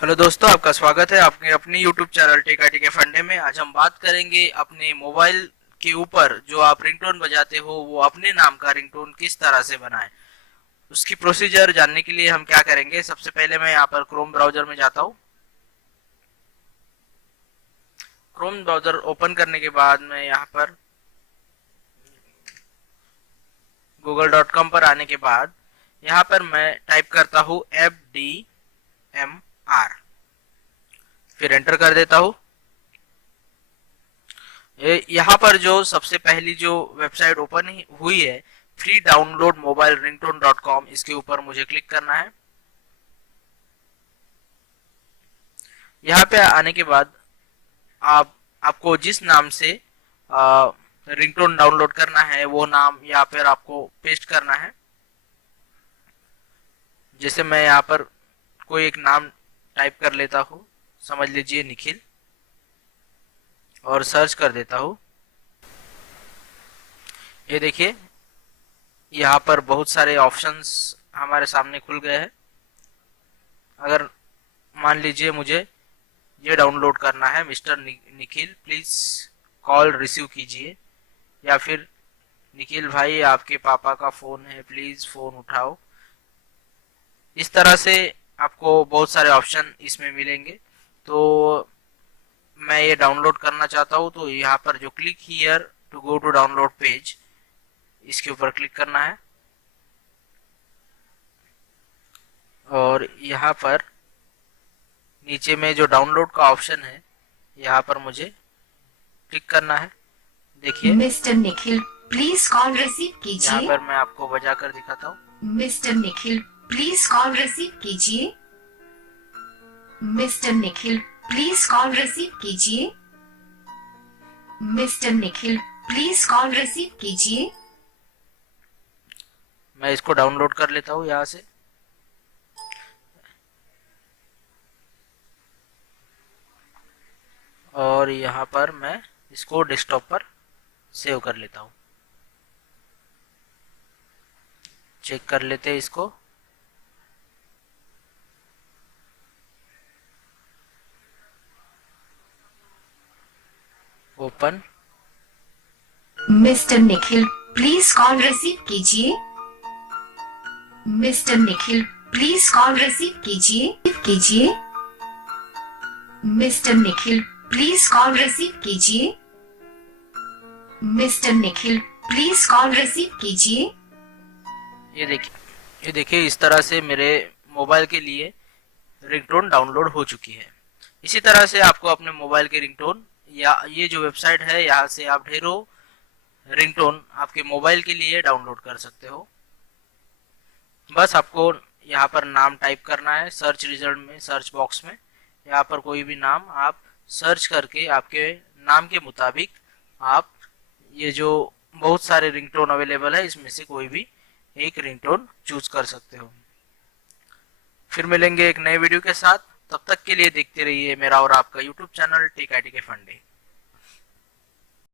Hello दोस्तों, आपका स्वागत है आपके अपनी YouTube चैनल टेक आईटी के फंडे में। आज हम बात करेंगे अपने मोबाइल के ऊपर जो आप रिंगटोन बजाते हो वो अपने नाम का रिंगटोन किस तरह से बनाएं। उसकी प्रोसीजर जानने के लिए हम क्या करेंगे, सबसे पहले मैं यहाँ पर क्रोम ब्राउजर में जाता हूँ। क्रोम ब्राउजर ओपन करने के बाद मैं यहाँ पर google.com पर आने के बाद यहाँ पर मैं टाइप करता हूँ FDMR, फिर एंटर कर देता हूँ। यहाँ पर जो सबसे पहली जो वेबसाइट ओपन हुई है free download mobile ringtone .com, इसके ऊपर मुझे क्लिक करना है। यहाँ पे आने के बाद आपको जिस नाम से रिंगटोन डाउनलोड करना है वो नाम यहाँ पर आपको पेस्ट करना है। जैसे मैं यहाँ पर कोई एक नाम टाइप कर लेता हूँ, समझ लीजिए निखिल, और सर्च कर देता हूँ। ये देखिए यहाँ पर बहुत सारे ऑप्शंस हमारे सामने खुल गए हैं। अगर मान लीजिए मुझे ये डाउनलोड करना है, mister Nikhil please call receive कीजिए, या फिर निखिल भाई आपके पापा का फोन है प्लीज फोन उठाओ। इस तरह से आपको बहुत सारे ऑप्शन इसमें मिलेंगे। तो मैं ये डाउनलोड करना चाहता हूँ, तो यहाँ पर जो click here to go to download page, इसके ऊपर क्लिक करना है और यहाँ पर नीचे में जो डाउनलोड का ऑप्शन है यहाँ पर मुझे क्लिक करना है। देखिए mister Nikhil please call receive कीजिए। यहाँ पर मैं आपको बजा कर दिखाता हूँ। Mister Nikhil please call receive कीजिए। Mister Nikhil please call receive कीजिए। Mister Nikhil please call receive कीजिए। मैं इसको डाउनलोड कर लेता हूँ यहाँ से। और यहाँ पर मैं इसको डेस्कटॉप पर सेव कर लेता हूँ। चेक कर लेते हैं इसको। Open. Mister Nikhil please call receive कीजिए। Mister Nikhil please call receive कीजिए। Mister Nikhil please call receive कीजिए। Mister Nikhil please call receive कीजिए। ये देखिए इस तरह से मेरे मोबाइल के लिए रिंगटोन डाउनलोड हो चुकी है। इसी तरह से आपको अपने मोबाइल के रिंगटोन, या ये जो वेबसाइट है यहाँ से आप ढेरों रिंगटोन आपके मोबाइल के लिए डाउनलोड कर सकते हो। बस आपको यहाँ पर नाम टाइप करना है, सर्च रिजल्ट में सर्च बॉक्स में यहाँ पर कोई भी नाम आप सर्च करके आपके नाम के मुताबिक आप ये जो बहुत सारे रिंगटोन अवेलेबल है इसमें से कोई भी एक रिंगटोन चूज कर सकते हो। फिर मिलेंगे एक नए वीडियो के साथ, तब तक के लिए देखते रहिए मेरा और आपका यूट्यूब चैनल टेक आईटी के फंडे।